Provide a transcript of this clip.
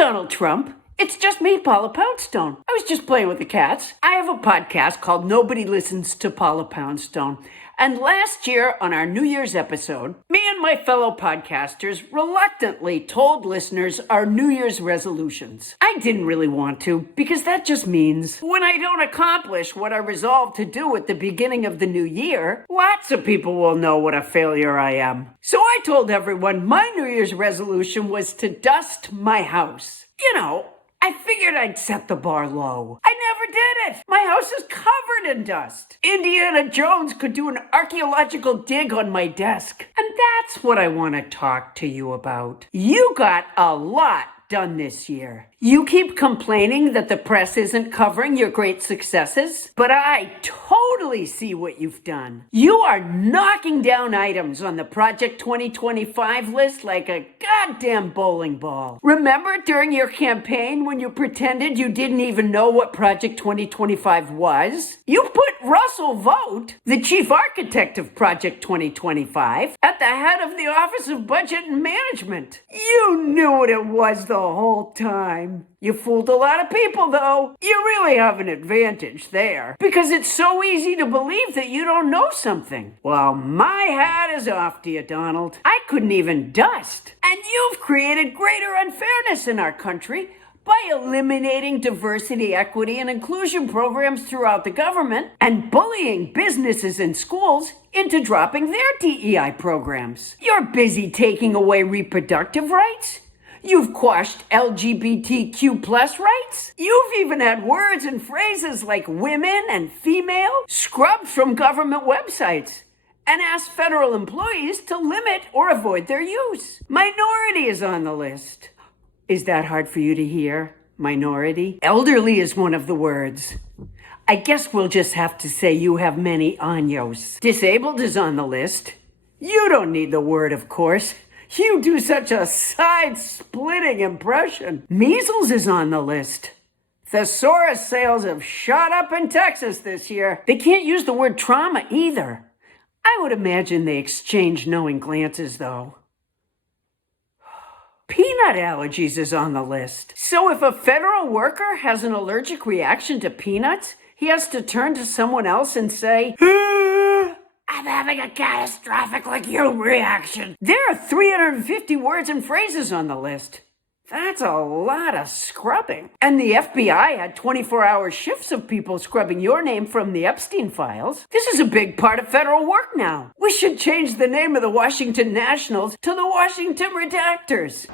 Donald Trump. It's just me, Paula Poundstone. I was just playing with the cats. I have a podcast called Nobody Listens to Paula Poundstone. And last year, on our New Year's episode, me and my fellow podcasters reluctantly told listeners our New Year's resolutions. I didn't really want to, because that just means when I don't accomplish what I resolved to do at the beginning of the new year, lots of people will know what a failure I am. So I told everyone my New Year's resolution was to dust my house. I figured I'd set the bar low. I never did it. My house is covered in dust. Indiana Jones could do an archaeological dig on my desk. And that's what I want to talk to you about. You got a lot done this year. You keep complaining that the press isn't covering your great successes, but I totally see what you've done. You are knocking down items on the Project 2025 list like a goddamn bowling ball. Remember during your campaign when you pretended you didn't even know what Project 2025 was? You put Russell Vogt, the chief architect of Project 2025, at the head of the Office of Budget and Management. You knew what it was the whole time. You fooled a lot of people, though. You really have an advantage there, because it's so easy to believe that you don't know something. Well, my hat is off to you, Donald. I couldn't even dust. And you've created greater unfairness in our country by eliminating diversity, equity, and inclusion programs throughout the government and bullying businesses and schools into dropping their DEI programs. You're busy taking away reproductive rights. You've quashed LGBTQ+ rights. You've even had words and phrases like women and female scrubbed from government websites and asked federal employees to limit or avoid their use. Minority is on the list. Is that hard for you to hear? Minority? Elderly is one of the words. I guess we'll just have to say you have many años. Disabled is on the list. You don't need the word, of course. You do such a side-splitting impression. Measles is on the list. Thesaurus sales have shot up in Texas this year. They can't use the word trauma either. I would imagine they exchange knowing glances, though. Peanut allergies is on the list. So if a federal worker has an allergic reaction to peanuts, he has to turn to someone else and say, I'm having a catastrophic like you reaction. There are 350 words and phrases on the list. That's a lot of scrubbing. And the FBI had 24-hour shifts of people scrubbing your name from the Epstein files. This is a big part of federal work now. We should change the name of the Washington Nationals to the Washington Redactors.